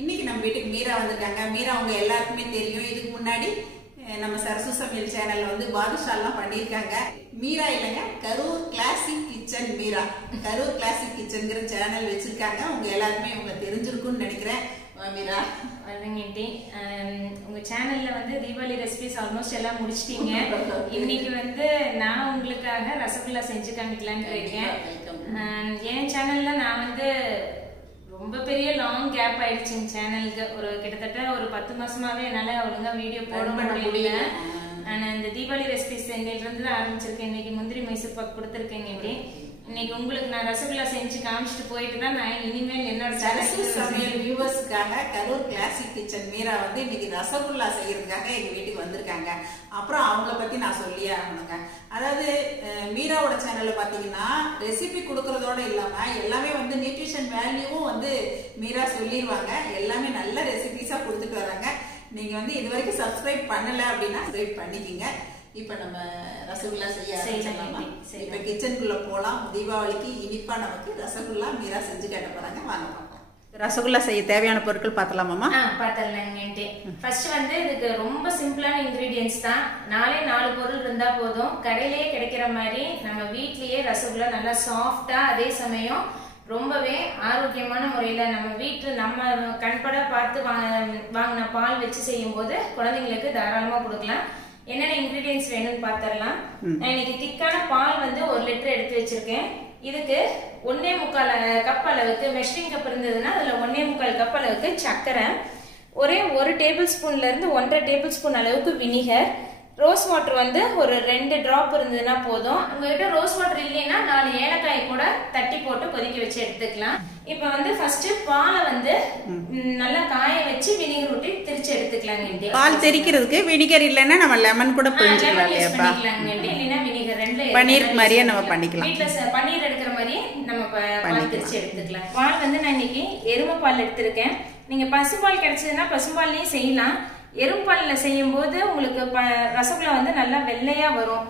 இன்னைக்கு நம்ம வீட்டுக்கு மீரா வந்திருக்காங்க. மீரா அவங்க எல்லாருக்குமே தெரியும். இதுக்கு முன்னாடி நம்ம சரசு சமையல் சேனல்ல வந்து பாதுஷாலாம் பண்ணியிருக்காங்க. மீரா இல்லைங்க, Karur classic kitchen Meera. Karur classic கிச்சன்ங்கிற சேனல் வச்சிருக்காங்க. உங்க எல்லாருக்குமே இவங்க தெரிஞ்சிருக்கும்னு நினைக்கிறேன். மீரா வணங்கிட்டி. உங்க சேனல்ல வந்து தீபாவளி ரெசிபிஸ் ஆல்மோஸ்ட் எல்லாம் முடிச்சிட்டீங்க. இன்னைக்கு வந்து நான் உங்களுக்காக ரசகுல்லா செஞ்சு காமிக்கலான்னு இருக்கேன். என் சேனல்ல நான் வந்து ரொம்ப பெரிய லாங் கேப் ஆயிடுச்சுங்க சேனலுக்கு. ஒரு கிட்டத்தட்ட ஒரு 10 மாசமாவே என்னால ஒழுங்கா வீடியோ போட முடியல. நான் இந்த தீபாவளி ரெசிபிஸ் இருந்து ஆரம்பிச்சிருக்கேன். இன்னைக்கு முந்திரி மைசூர் பாக்கு கொடுத்துருக்கேங்க. இன்னைக்கு உங்களுக்கு நான் ரசகுல்லா செஞ்சு காமிச்சிட்டு போயிட்டு தான் நான் இனிமேல் என்னோட சரசு சமையல் வியூவர்ஸ்க்காக கரூர் கிளாசிக் கிச்சன் மீரா வந்து இன்னைக்கு ரசகுல்லா செய்யறதுக்காக எங்க வீட்டுக்கு வந்திருக்காங்க. அப்புறம் அவங்கள பத்தி நான் சொல்லியே ஆகணுங்க. அதாவது மீராவோட சேனல்ல பாத்தீங்கன்னா ரெசிபி கொடுக்கறதோட இல்லாம எல்லாமே வந்து நியூட்ரிஷன் வேல்யூவும் வந்து மீரா சொல்லிடுவாங்க. எல்லாமே நல்ல ரெசிபிஸா கொடுத்துட்டு வராங்க. நீங்க வந்து இது வரைக்கும் சப்ஸ்கிரைப் பண்ணல அப்படின்னா சப்ஸ்கிரைப் பண்ணிக்கிங்க. இப்ப நம்ம ரசகுல்லா செய்ய ஆரம்பிச்சலாமா? இப்ப கிச்சனுக்குள்ள போலாம். தீபாவளிக்கு இனிப்பா நமக்கு ரசகுல்லா மீரா செஞ்சு காட்ட போறாங்க. வாங்க பார்க்கலாம். ரசகுல்லா செய்ய தேவையான பொருட்கள் பார்த்தலாமாமா? பாத்திரலாங்க. ஃபர்ஸ்ட் வந்து இதுக்கு ரொம்ப சிம்பிளான இன்கிரீடியன்ஸ் தான். 4 பொருள் இருந்தா போதும். கடையிலேயே கிடைக்கிற மாதிரி நம்ம வீட்லயே ரசகுல்லா நல்லா சாஃப்டா, அதே சமயம் ரொம்பவே ஆரோக்கியமான முறையில நம்ம வீட்டுல நம்ம கண்பட பார்த்து வாங்கின பால் வச்சு செய்யும் போது குழந்தைங்களுக்கு தாராளமா கொடுக்கலாம். என்னென்ன இன்கிரீடியன்ஸ் வேணும்னு பாத்திரலாம். நான் இன்னைக்கு திக்கான பால் வந்து 1 லிட்டர் எடுத்து வச்சிருக்கேன். இதுக்கு 1.25 கப் அளவுக்கு மெஷரிங் கப் இருந்ததுன்னா அதுல 1.25 கப் அளவுக்கு சர்க்கரை, ஒரே 1 டேபிள் ஸ்பூன்ல இருந்து 1.5 டேபிள் ஸ்பூன் அளவுக்கு வினிகர், ரோஸ் வாட்டர் வந்து ஒரு 2 டிராப் இருந்ததுன்னா போதும். உங்ககிட்ட ரோஸ் வாட்டர் இல்லைன்னா 4 ஏலக்காய் கூட தட்டி போட்டு கொதிக்க வச்சு எடுத்துக்கலாம். இப்ப வந்து ஃபர்ஸ்ட் பாலை வந்து நல்லா காய வச்சு வினிகர் ஊற்றி திரிச்சு எடுத்துக்கலாங்க. பால் திரிக்கிறதுக்கு வினிகர் இல்லைன்னா நம்ம லெமன் கூட பிழிஞ்சிக்கலாம் இல்லையாப்பா? இல்லைன்னா வினிகர் ரெண்டு பன்னீர் மாதிரியே நம்ம பண்ணிக்கலாம். வீட்டுல பன்னீர் எடுக்கிற மாதிரியே நம்ம பால் திரிச்சு எடுத்துக்கலாம். பால் வந்து நான் இன்னைக்கு எருமை பால் எடுத்திருக்கேன். நீங்க பசுபால் கிடைச்சதுன்னா பசுபால்லையும் செய்யலாம். எரும்பால்ல செய்யும் போது உங்களுக்கு ரசகுல்லா வந்து நல்லா வெள்ளையா வரும்.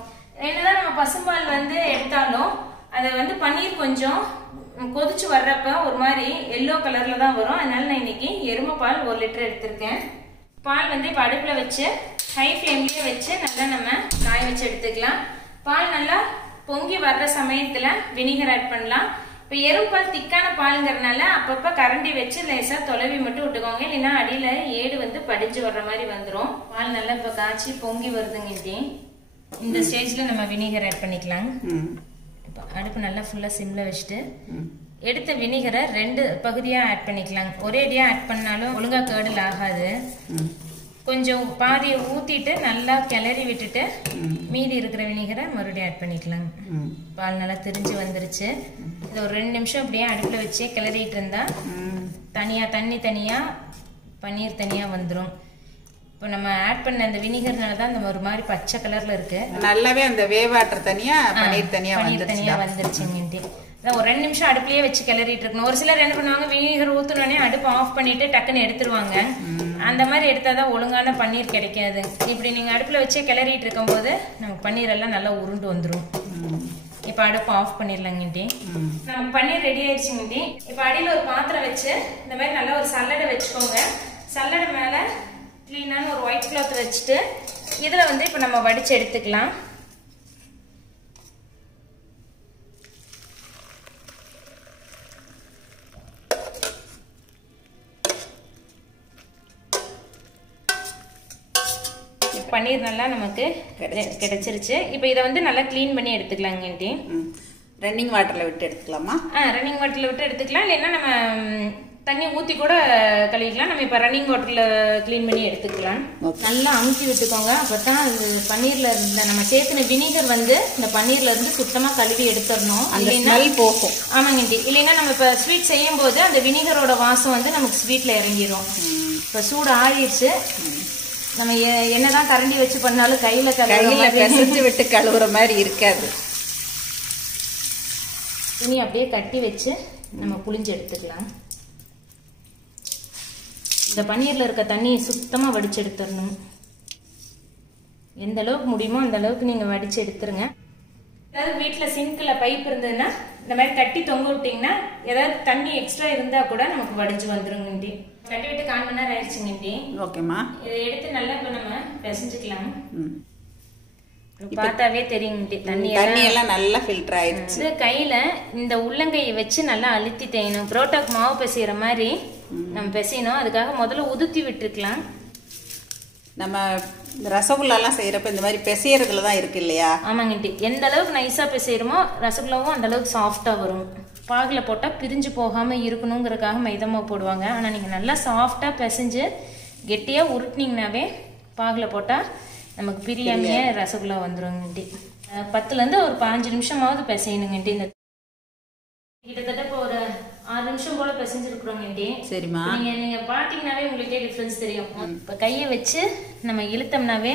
என்னதான் நம்ம பசும்பால் வந்து எடுத்தாலும் அதை வந்து பன்னீர் கொஞ்சம் கொதிச்சு வர்றப்ப ஒரு மாதிரி எல்லோ கலர்ல தான் வரும். அதனால நான் இன்னைக்கு எருமை பால் 1 லிட்டர் எடுத்திருக்கேன். பால் வந்து இப்ப அடுப்புல வச்சு ஹை ஃபிளேம்லயே வச்சு நல்லா நம்ம காய வச்சு எடுத்துக்கலாம். பால் நல்லா பொங்கி வர்ற சமயத்துல வினிகர் ஆட் பண்ணலாம். இப்ப எரும்பால் திக்கான பாலுங்கிறதுனால அப்பப்ப கரண்டி வச்சு லேசா தொலைவி மட்டும் விட்டுக்கோங்க. இல்லைன்னா அடியில ஏடு வந்து படிஞ்சு வர்ற மாதிரி வந்துடும். பால் நல்லா இப்ப காய்ச்சி பொங்கி வருதுங்க. இந்த ஸ்டேஜ்ல நம்ம வினிகர் ஆட் பண்ணிக்கலாம். அடுப்பு நல்லா ஃபுல்லா சிம்ல வச்சுட்டு எடுத்த வினிகரை 2 பகுதியா ஆட் பண்ணிக்கலாம். ஒரேடியா ஆட் பண்ணாலும் ஒழுங்கா கேர்டல் ஆகாது. கொஞ்சம் பாதியை ஊத்திட்டு நல்லா கிளறி விட்டுட்டு மீதி இருக்கிற வினிகரை மறுபடியும் ஆட் பண்ணிக்கலாம். பால் நல்லா திரிஞ்சு வந்துருச்சு. இது ஒரு 2 நிமிஷம் அப்படியே அடுப்புல வச்சே கிளறிட்டு இருந்தா தனியா தண்ணி தனியா பன்னீர் தனியா வந்துடும். இப்போ நம்ம ஆட் பண்ண அந்த வினிகர்னால தான் இந்த ஒரு மாதிரி பச்சை கலர்ல இருக்கு. நல்லாவே அந்த வேவாட்டர் தனியா பன்னீர் தனியா வந்துருச்சுங்க. ஒரு 2 நிமிஷம் அடுப்புலயே வச்சு கிளறிட்டு இருக்கணும். ஒரு சிலர் என்ன பண்ணுவாங்க, வினிகர் ஊத்துனோடனே அடுப்பு ஆஃப் பண்ணிட்டு டக்குன்னு எடுத்துருவாங்க. அந்த மாதிரி எடுத்தாதான் ஒழுங்கான பன்னீர் கிடைக்காது. இப்படி நீங்க அடுப்புல வச்சே கிளறிட்டு இருக்கும் போது நமக்கு பன்னீர் எல்லாம் நல்லா உருண்டு வந்துடும். இப்ப அடுப்பு ஆஃப் பண்ணிடலாங்க. நம்ம பன்னீர் ரெடி ஆயிடுச்சுங்க. இப்ப அடியில ஒரு பாத்திரம் வச்சு இந்த மாதிரி நல்லா ஒரு சல்லடை வச்சுக்கோங்க. சல்லடை மேல கிளீனான ஒரு ஒயிட் கிளாத் வச்சுட்டு இதுல வந்து இப்ப நம்ம வடிச்சு எடுத்துக்கலாம். பன்னீர் நல்லா நமக்கு கிடைச்சிருச்சு. இப்போ இதை வந்து நல்லா கிளீன் பண்ணி எடுத்துக்கலாங்க. ரன்னிங் வாட்டர்ல விட்டு எடுத்துக்கலாமா? ரன்னிங் வாட்டர்ல விட்டு எடுத்துக்கலாம். இல்லைன்னா நம்ம தண்ணி ஊத்தி கூட கழுவிக்கலாம். நம்ம இப்ப ரன்னிங் வாட்டர்ல கிளீன் பண்ணி எடுத்துக்கலாம். நல்லா அமுக்கி விட்டுக்கோங்க. அப்பதான் இந்த பன்னீர்ல இருந்த நம்ம சேர்த்துன வினிகர் வந்து இந்த பன்னீர்ல இருந்து சுத்தமா கழுவி எடுத்துடணும். போகும். ஆமாங்க. இல்லைன்னா நம்ம இப்ப ஸ்வீட் செய்யும் போது அந்த வினிகரோட வாசம் வந்து நமக்கு ஸ்வீட்ல இறங்கிடும். இப்ப சூடு ஆயிடுச்சு. நம்ம என்னதான் கரண்டி வச்சு பண்ணாலும் கையில கசஞ்சு விட்டு கழுவுற மாதிரி இருக்காது. துணி அப்படியே கட்டி வச்சு நம்ம புளிஞ்சு எடுத்துக்கலாம். இந்த பன்னீர்ல இருக்க தண்ணியை சுத்தமா வடிச்சு எடுத்துடணும். எந்த அளவுக்கு முடியுமோ அந்த அளவுக்கு நீங்க வடிச்சு எடுத்துருங்க. அதாவது வீட்டுல சிங்க்ல பைப் இருந்ததுன்னா இந்த மாதிரி கட்டி தொங்க விட்டீங்கன்னா ஏதாவது தண்ணி எக்ஸ்ட்ரா இருந்தா கூட நமக்கு வடிஞ்சு வந்துருங்க. கட்டி விட்டு 1/4 மணி நேரம் ஆயிடுச்சுங்க. ஓகேம்மா. இதை எடுத்து நல்லா இப்ப நம்ம பிசைஞ்சுக்கலாம். பார்த்தாவே தெரியுங்க தண்ணி எல்லாம் நல்லா ஃபில்டர் ஆயிடுச்சு. கையில இந்த உள்ளங்கையை வச்சு நல்லா அழுத்தி தேயணும். புரோட்டாக்கு மாவு பிசைகிற மாதிரி நம்ம பிசையணும். அதுக்காக முதல்ல உதுத்தி விட்டுருக்கலாம். நம்ம ரசகுல்லாலாம் செய்யறப்ப இந்த மாதிரி பிசையறதுல தான் இருக்கு இல்லையா? ஆமாங்க. எந்த அளவுக்கு நைஸா பிசைறோமோ ரசகுல்லாவும் அந்த அளவுக்கு சாஃப்டா வரும். பாகுல போட்டா பிரிஞ்சு போகாம இருக்கணுங்கிறதுக்காக மைதா மாவு போடுவாங்க. ஆனா நீங்க நல்லா சாஃப்டா பிசைஞ்சு கெட்டியா உருட்டினீங்கன்னாவே பாகுல போட்டா நமக்கு பிரியாமையே ரசகுல்லா வந்துருங்க. 10ல இருந்து ஒரு 15 நிமிஷமாவது பிசையணுங்க. இந்த கிட்டத்தட்ட இப்போ ஒரு 6 நிமிஷம் போல பிசைஞ்சிருக்கிறோங்க. சரிம்மா. நீங்க பாத்தீங்கன்னாவே உங்களுக்கே டிஃபரன்ஸ் தெரியும். இப்ப கையை வச்சு நம்ம இழுத்தோம்னாவே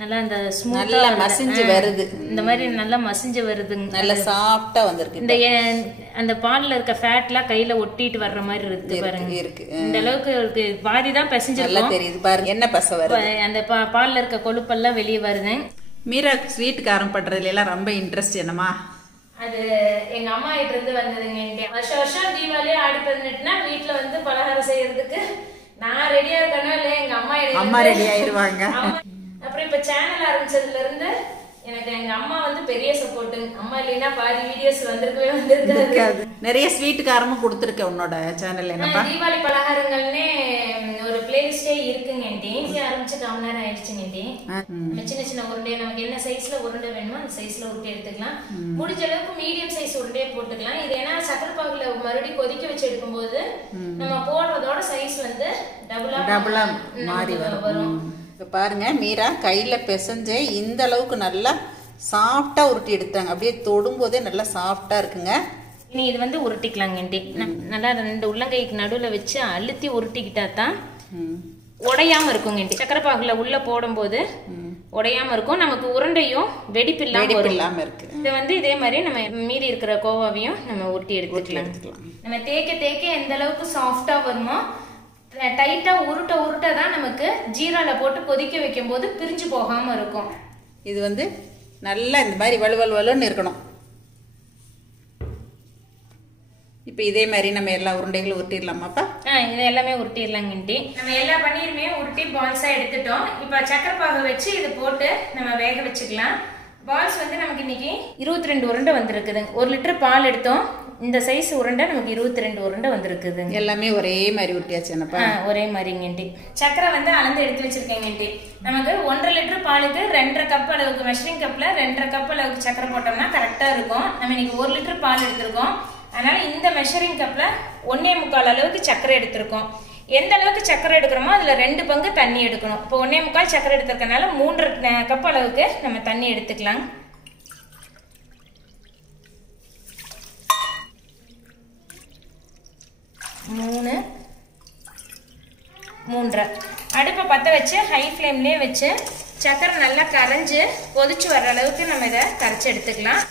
நல்லா அந்த ஸ்மூத்தா மசிஞ்சு வருது. இந்த மாதிரி நல்லா மசிஞ்சு வருதுங்க. நல்ல சாஃப்ட்டா வந்திருக்கு. இந்த அந்த பால்ல இருக்க ஃபேட்லாம் கையில ஒட்டிட்டு வர்ற மாதிரி இருக்கு பாருங்க. இந்த அளவுக்கு இருக்கு. பாதி தான் பிசைஞ்சிருக்கோம். தெரியுது பாருங்க என்ன பச வருது. அந்த பால்ல இருக்க கொழுப்பெல்லாம் வெளியே வருது. மீரா ஸ்வீட் காரம் பண்றதுல எல்லாம் ரொம்ப இன்ட்ரெஸ்ட் என்னமா? அது எங்க அம்மா கிட்ட இருந்து வந்ததுங்க. வருஷம் தீபாவளி ஆடி 18னா வீட்டுல வந்து பலகாரம் செய்யறதுக்கு நான் ரெடியா இருக்கேன்னா இல்லையா எங்க அம்மா ரெடி ஆயிருவாங்க. அப்புறம் இப்ப சேனல் ஆரம்பிச்சதுல இருந்து எனக்கு எங்க அம்மா வந்து பெரிய சப்போர்ட்டுங்க. அம்மா இல்லைன்னா பாதி வீடியோஸ் வந்திருக்காது. நிறைய ஸ்வீட் காரமும் கொடுத்துருக்கேன் உன்னோட சேனல். என்னப்பா தீபாவளி பலகாரங்கள்னே ஒரு பிளேலிஸ்டே இருக்குங்க. ஆரம்பிச்சு 1/4 மணி நேரம் ஆயிடுச்சுங்க. நம்ம சின்ன சின்ன உருண்டையை நமக்கு என்ன சைஸ்ல உருண்டை வேணுமோ அந்த சைஸ்ல உருண்டை எடுத்துக்கலாம். முடிஞ்ச அளவுக்கு மீடியம் சைஸ் உருண்டையை போட்டுக்கலாம். இது ஏன்னா சக்கரை பாகுல மறுபடியும் கொதிக்க வச்சு எடுக்கும் போது நம்ம போடுறதோட சைஸ் வந்து டபுளா மாறி வரும். இப்போ பாருங்க மீரா கையில பிசைஞ்சே இந்த அளவுக்கு நல்லா சாஃப்டா உருட்டி எடுத்தாங்க. அப்படியே தொடும் போதே நல்லா சாஃப்டா இருக்குங்க. இனி இது வந்து உருட்டிக்கலாங்க. நல்லா 2 உள்ளங்கைக்கு நடுவுல வச்சு அழுத்தி உருட்டிக்கிட்டா தான் உடையாம இருக்குங்க. சக்கரை பாகுல உள்ள போடும் போது உடையாம இருக்கும். நமக்கு உருண்டையும் வெடிப்பில்லாம இருக்கு. இது வந்து இதே மாதிரி நம்ம மீதி இருக்கிற கோவாவையும் நம்ம உருட்டி எடுத்துக்கலாம். நம்ம தேக்க எந்த அளவுக்கு சாஃப்டா வருமோ டைட்டா உருட்ட தான் நமக்கு ஜீரால போட்டு கொதிக்க வைக்கும் போது பிரிஞ்சு போகாம இருக்கும். இது வந்து நல்லா இந்த மாதிரி வலுவலுன்னு இருக்கணும். இப்ப இதே மாதிரி நம்ம எல்லா உருண்டைகளும் உருட்டிடலாமாப்பா? இது எல்லாமே உருட்டிடலாங்க. நம்ம எல்லா பன்னீருமே உருட்டி பால்ஸா எடுத்துட்டோம். இப்ப சக்கரை பாகு வச்சு இது போட்டு நம்ம வேக வச்சுக்கலாம். பால்ஸ் வந்து நமக்கு இன்னைக்கு 22 உருண்டை வந்திருக்குது. 1 லிட்டர் பால் எடுத்தோம். இந்த சைஸ் உருண்டை நமக்கு 22 உருண்டை வந்திருக்குது. எல்லாமே ஒரே மாதிரி உருட்டியாச்சுப்பா? ஒரே மாதிரிங்க. சக்கரை வந்து அளந்து எடுத்து வச்சிருக்கேங்க. நமக்கு 1.5 லிட்டர் பாலுக்கு 2.5 கப் அளவுக்கு மெஷரிங் கப்ல 2.5 கப் அளவுக்கு சக்கரை போட்டோம்னா கரெக்டா இருக்கும். நம்ம இன்னைக்கு 1 லிட்டர் பால் எடுத்திருக்கோம். அதனால இந்த மெஷரிங் கப்ல 1.25 அளவுக்கு சக்கரை எடுத்திருக்கோம். எந்த அளவுக்கு சக்கரை எடுக்கிறோமோ அதுல 2 பங்கு தண்ணி எடுக்கணும். இப்போ 1.25 சக்கரை எடுத்திருக்கனால 3 கப் அளவுக்கு நம்ம தண்ணி எடுத்துக்கலாம். 3 அடுப்பை பற்ற வச்சு ஹை ஃப்ளேம்லேயே வச்சு சக்கரை நல்லா கரைஞ்சு கொதிச்சு வர்ற அளவுக்கு நம்ம இதை கரைச்சி எடுத்துக்கலாம்.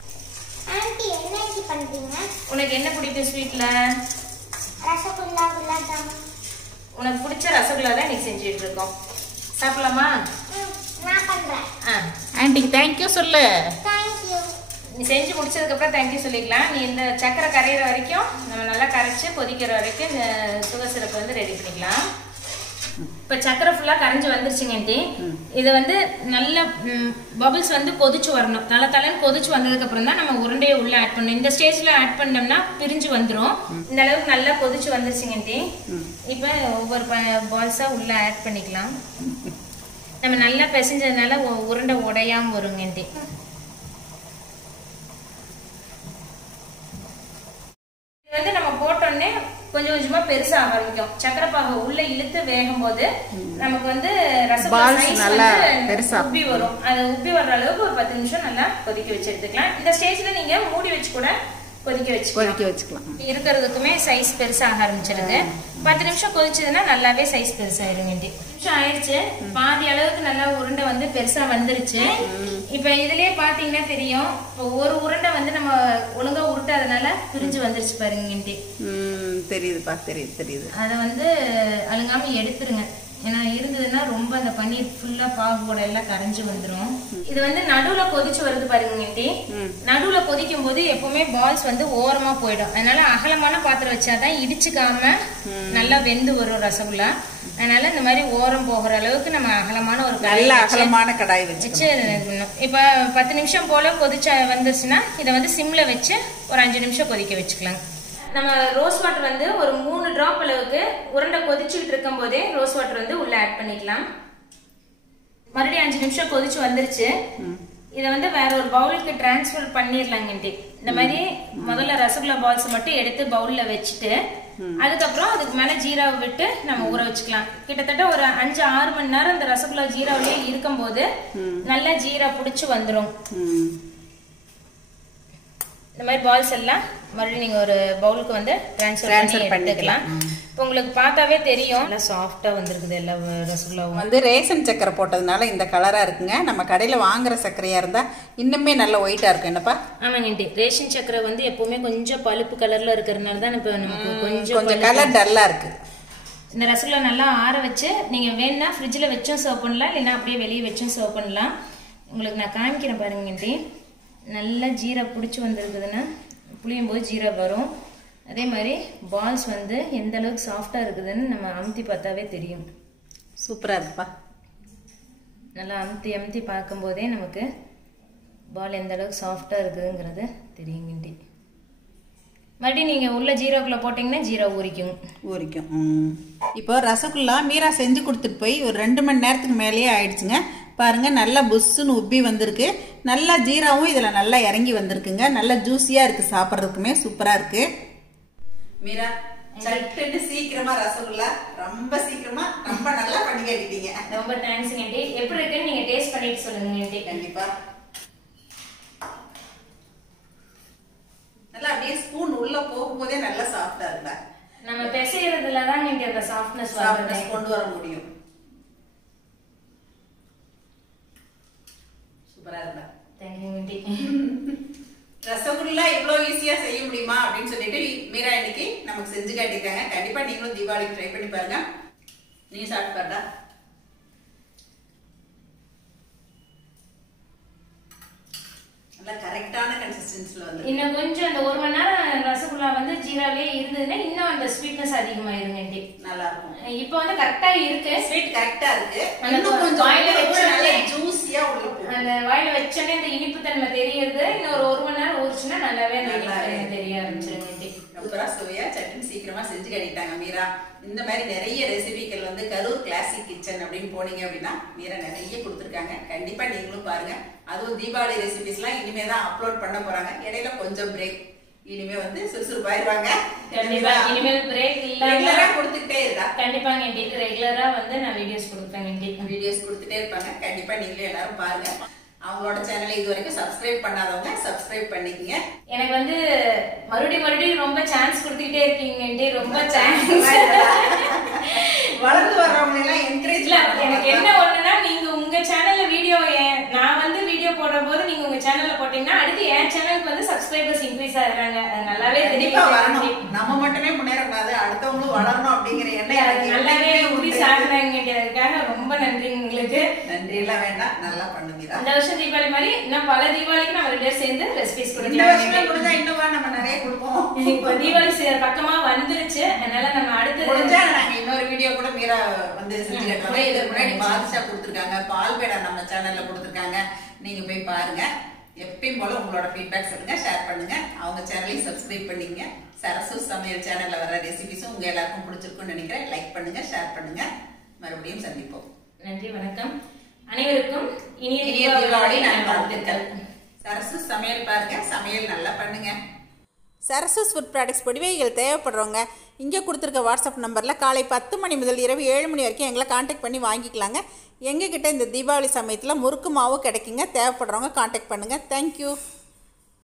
ஆண்டி என்ன பண்றீங்க? உனக்கு என்ன பிடிக்கும் ஸ்வீட்ல? ரசகுல்லா, குலாப் ஜாமுன். உனக்கு பிடிச்ச ரசகுல்லா தான் இன்னைக்கு செஞ்சுட்டு இருக்கோம். சாப்பிடலாமா? நான் பண்றேன். ஆண்டிக்கு தேங்க்யூ சொல்லு. தேங்க்யூ. நீ செஞ்சு முடிச்சதுக்கு அப்புறம் தேங்க்யூ சொல்லிக்கலாம். நீ இந்த சக்கரை கரையிற வரைக்கும் நம்ம நல்லா கரைச்சு கொதிக்கிற வரைக்கும் இந்த சுகர் சிரப் வந்து ரெடி பண்ணிக்கலாம். இப்ப சக்கரை ஃபுல்லா கரைஞ்சு வந்துருச்சுங்க. இதை வந்து நல்ல பபிள்ஸ் வந்து கொதிச்சு வரணும். தலைன்னு கொதிச்சு வந்ததுக்கு அப்புறம் தான் நம்ம உருண்டையை உள்ள ஆட் பண்ணணும். இந்த ஸ்டேஜ்ல ஆட் பண்ணோம்னா பிரிஞ்சு வந்துடும். இந்த அளவுக்கு நல்லா கொதிச்சு வந்துருச்சுங்க. இப்ப ஒவ்வொரு பால்ஸா உள்ள ஆட் பண்ணிக்கலாம். நம்ம நல்லா பிசைஞ்சதுனால உருண்டை உடையாம வருங்க. வந்து நம்ம போட்டோன்னே கொஞ்சம் கொஞ்சமா பெருசா ஆரம்பிக்கும். சக்கரை பாகு உள்ள இழுத்து வேகும் போது நமக்கு வந்து ரசகுல்லா உப்பி வரும். அது உப்பி வர்ற அளவுக்கு ஒரு 10 நிமிஷம் நல்லா கொதிக்க வச்சு எடுத்துக்கலாம். இந்த ஸ்டேஜ்ல நீங்க மூடி வச்சு கூட கொதிக்க வச்சுக்கலாம். இருக்கிறதுக்குமே சைஸ் பெருசாக ஆரம்பிச்சிருது. 10 நிமிஷம் கொதிச்சதுன்னா நல்லாவே சைஸ் பெருசாயிருங்க. நிமிஷம் ஆயிடுச்சு. பாதி அளவுக்கு நல்லா உருண்டை வந்து பெருசா வந்துருச்சு. இப்ப இதுலயே பாத்தீங்கன்னா தெரியும், ஒரு உருண்டை வந்து நம்ம ஒழுங்கா உருட்டாதனால பிரிஞ்சு வந்துருச்சு பாருங்க. தெரியுதுப்பா, தெரியுது. அத வந்து அழுங்காம எடுத்துருங்க. ஏன்னா இருந்ததுன்னா ரொம்ப அந்த பன்னீர் ஃபுல்லா பாகு கூட எல்லாம் கரைஞ்சு வந்துடும். இது வந்து நடுவுல கொதிச்சு வருது பாருங்க. நடுவுல கொதிக்கும் போது எப்பவுமே பால்ஸ் வந்து ஓரமா போயிடும். அதனால அகலமான பாத்திரம் வச்சாதான் இடிச்சுக்காம நல்லா வெந்து வரும் ரசகுல்லா. அதனால இந்த மாதிரி ஓரம் போகிற அளவுக்கு நம்ம அகலமான ஒரு அகலமான கடாய் வச்சு இப்ப 10 நிமிஷம் போல கொதிச்சா வந்துச்சுன்னா இதை வந்து சிம்ல வச்சு ஒரு 5 நிமிஷம் கொதிக்க வச்சுக்கலாம். நம்ம ரோஸ் வாட்டர் வந்து ஒரு 3 டிராப் அளவுக்கு உருண்டை கொதிச்சுட்டு இருக்கும் போதே ரோஸ் வாட்டர் வந்து உள்ள ஆட் பண்ணிக்கலாம். மறுபடியும் 5 நிமிஷம் கொதிச்சு வந்துருச்சு. இதை வந்து வேற ஒரு பவுலுக்கு டிரான்ஸ்ஃபர் பண்ணிடலாங்க. இந்த மாதிரி முதல்ல ரசகுல்லா பால்ஸ் மட்டும் எடுத்து பவுல்ல வச்சுட்டு அதுக்கப்புறம் அதுக்கு மேல ஜீராவை விட்டு நம்ம ஊற வச்சுக்கலாம். கிட்டத்தட்ட ஒரு 5-6 மணி நேரம் இந்த ரசகுல்லா ஜீராவிலேயே இருக்கும் போது நல்லா ஜீரா புடிச்சு வந்துடும். இந்த மாதிரி பால்ஸ் எல்லாம் மறுபடியும் நீங்க ஒரு பவுலுக்கு வந்து ட்ரான்ஸ்ஃபர் பண்ணிக்கலாம். இப்போ உங்களுக்கு பார்த்தாவே தெரியும் நல்லா சாஃப்டா வந்திருக்குது. எல்லா ரசகுல்லாவும் வந்து ரேஷன் சக்கரை போட்டதுனால இந்த கலரா இருக்குங்க. நம்ம கடையில வாங்குற சக்கரையா இருந்தா இன்னுமே நல்ல ஒயிட்டா இருக்கும். என்னப்பா? ஆமாங்க. ரேஷன் சக்கரை வந்து எப்பவுமே கொஞ்சம் பழுப்பு கலர்ல இருக்கிறதுனால தான் இப்போ நமக்கு கொஞ்சம் கலர் டல்லா இருக்கு. இந்த ரசகுல்லா நல்லா ஆற வச்சு நீங்க வேணா ஃப்ரிட்ஜில் வச்சும் சர்வ் பண்ணலாம், இல்லைன்னா அப்படியே வெளியே வச்சும் சர்வ் பண்ணலாம். உங்களுக்கு நான் காமிக்கிறேன் பாருங்க. நல்லா ஜீரா பிடிச்சி வந்துருக்குதுன்னா புளியும் போது ஜீரா வரும். அதே மாதிரி பால்ஸ் வந்து எந்த அளவுக்கு சாஃப்டா இருக்குதுன்னு நம்ம அமுத்தி பார்த்தாவே தெரியும். சூப்பரா இருக்குப்பா. நல்லா அமுத்தி பார்க்கும் போதே நமக்கு பால் எந்த அளவுக்கு சாஃப்டா இருக்குதுங்கிறது தெரியுங்க. மறுபடியும் நீங்க உள்ள ஜீராக்குள்ள போட்டீங்கன்னா ஜீரா ஊறிக்கும். இப்போ ரசகுல்லா மீரா செஞ்சு கொடுத்துட்டு போய் ஒரு 2 மணி நேரத்துக்கு மேலேயே ஆயிடுச்சுங்க. பாருங்க நல்லா புஷ்ஷுன்னு உப்பி வந்திருக்கு. நல்லா ஜீராவும் இதுல நல்லா இறங்கி வந்திருக்குங்க. நல்லா ஜூஸியா இருக்கு, சாப்பிட்றதுக்குமே சூப்பரா இருக்கு. மீரா சட்டுன்னு சீக்கிரமா ரசகுல்லா ரொம்ப சீக்கிரமா ரொம்ப நல்லா பண்ணி கேட்டீங்க. ரொம்ப தேங்க்ஸ். எப்படி இருக்குன்னு நீங்க டேஸ்ட் பண்ணிட்டு சொல்லுங்க. கண்டிப்பா. நல்லா அப்படியே ஸ்பூன் உள்ள போகும்போதே நல்லா சாஃப்டா இருக்குடா. நம்ம பிசைறதுல தான் நீங்க அந்த சாஃப்ட்னஸ் கொண்டு வர முடியும். சூப்பரா இருக்கா. ரசகுல்லா இவ்வளவு ஈஸியா செய்ய முடியுமா அப்படின்னு சொல்லிட்டு மீரா இன்னைக்கு நமக்கு செஞ்சு காட்டியிருக்காங்க. கண்டிப்பா நீங்களும் தீபாவளிக்கு ட்ரை பண்ணி பாருங்க. நீ சாப்பிட்டு பாருடா. கரெக்டான கன்சிஸ்டன்சில வந்து இன்னும் கொஞ்சம் அந்த 1 மணி நேரம் ரசகுல்லா வந்து ஜீராலே இருந்ததுன்னா இன்னும் அந்த ஸ்வீட்னஸ் அதிகமாயிருங்க. நல்லா இருக்கும். இப்போ வந்து கரெக்டா இருக்கு, ஸ்வீட் கரெக்டா இருக்கு. இன்னும் கொஞ்சம் வாயில வச்சாலே ஜூஸியா உள்ள போகும். அந்த வாயில வச்சனே இந்த இனிப்பு தன்மை தெரியுது. இன்னும் ஒரு 1 மணி நேரம் ஊறிச்சுன்னா நல்லாவே தெரிய ஆரம்பிச்சிருங்க. சூப்பரா சுவையா சட்னி சீக்கிரமா செஞ்சு கட்டிட்டாங்க மீரா. இந்த மாதிரி நிறைய ரெசிபிகள் வந்து கரூர் கிளாசிக் கிச்சன் அப்படின்னு போனீங்க அப்படின்னா மீரா நிறைய கொடுத்துருக்காங்க. கண்டிப்பா நீங்களும் பாருங்க. அதுவும் தீபாவளி ரெசிபிஸ் எல்லாம் இனிமே தான் அப்லோட் பண்ண போறாங்க. இடையில கொஞ்சம் பிரேக். இனிமே வந்து சுறுசுறுப்பாயிருவாங்க. கண்டிப்பா இனிமேல் பிரேக் இல்ல, ரெகுலரா கொடுத்துட்டே இருக்கா. கண்டிப்பாங்க ரெகுலரா வந்து நான் வீடியோஸ் கொடுப்பேன். வீடியோஸ் கொடுத்துட்டே இருப்பாங்க. கண்டிப்பா நீங்களே எல்லாரும் பாருங்க. அவங்களோட சேனலை இது வரைக்கும் சப்ஸ்கிரைப் பண்ணாதவங்க சப்ஸ்கிரைப் பண்ணிக்கங்க. எனக்கு வந்து மறுபடியும் ரொம்ப சான்ஸ் கொடுத்துக்கிட்டே இருக்கீங்க. ரொம்ப சான்ஸ். வளர்ந்து வர்றவங்க எல்லாம் என்கரேஜ். எனக்கு என்ன ஒண்ணுன்னா நீங்க உங்க சேனல்ல வீடியோ நான் வந்து வீடியோ போடுற போது நீங்க உங்க சேனல்ல போட்டீங்கன்னா அடுத்து என் சேனலுக்கு வந்து சப்ஸ்கிரைபர்ஸ் இன்க்ரீஸ் ஆகுறாங்க. அது நல்லாவே தெரியும். நம்ம மட்டுமே முன்னேறக்கூடாது, அடுத்தவங்களும் வளரணும் அப்படிங்கிற எண்ணம் எனக்கு நல்லாவே இன்க்ரீஸ் ஆகுறாங்கிறதுக்காக ரொம்ப நன்றி உங்களுக்கு. நன்றி எல்லாம் வேண்டாம், நல்லா பண்ணுங்க. இந்த வருஷம் தீபாவளி மாதிரி இன்னும் பல தீபாவளிக்கு நம்ம 2 பேரும் சேர்ந்து ரெசிபிஸ் கொடுக்கலாம். நம்ம நிறைய கொடுப்போம். இப்போ தீபாவளி பக்கமா வந்துருச்சு. அதனால நம்ம அடுத்து முடிஞ்சா நாங்க இன்னொரு வீடியோ கூட மீரா வந்து செஞ்சு கட்டுறோம். இதுக்கு முன்னாடி பாதுஷா கொடுத்துருக்காங்க, பால் பேடா நம்ம சேனல்ல கொடுத்துருக்காங்க. நீங்க போய் பாருங்க. எப்பயும் போல உங்களோட ஃபீட்பேக் சொல்லுங்க, ஷேர் பண்ணுங்க. அவங்க சேனலையும் சப்ஸ்கிரைப் பண்ணிக்கங்க. சரசு சமையல் சேனல்ல வர ரெசிபிஸும் உங்க எல்லாருக்கும் பிடிச்சிருக்கும்னு நினைக்கிறேன். லைக் பண்ணுங்க, ஷேர் பண்ணுங்க. மறுபடியும் சந்திப்போம். நன்றி, வணக்கம். அனைவருக்கும் இனிய தீபாவளி நல்வாழ்த்துக்கள். சரசு சமையல் பாருங்க, சமையல் நல்லா பண்ணுங்க. சரசஸ் ஃபுட் ப்ராடக்ட்ஸ் பொடிவைகள் தேவைப்படுறவங்க இங்கே கொடுத்துருக்க வாட்ஸ்அப் நம்பரில் காலை 10 மணி முதல் இரவு 7 மணி வரைக்கும் எங்களை காண்டாக்ட் பண்ணி வாங்கிக்கலாங்க. எங்ககிட்ட இந்த தீபாவளி சமயத்தில் முறுக்கு மாவு கிடைக்குங்க. தேவைப்படுறவங்க காண்டாக்ட் பண்ணுங்கள். தேங்க்யூ.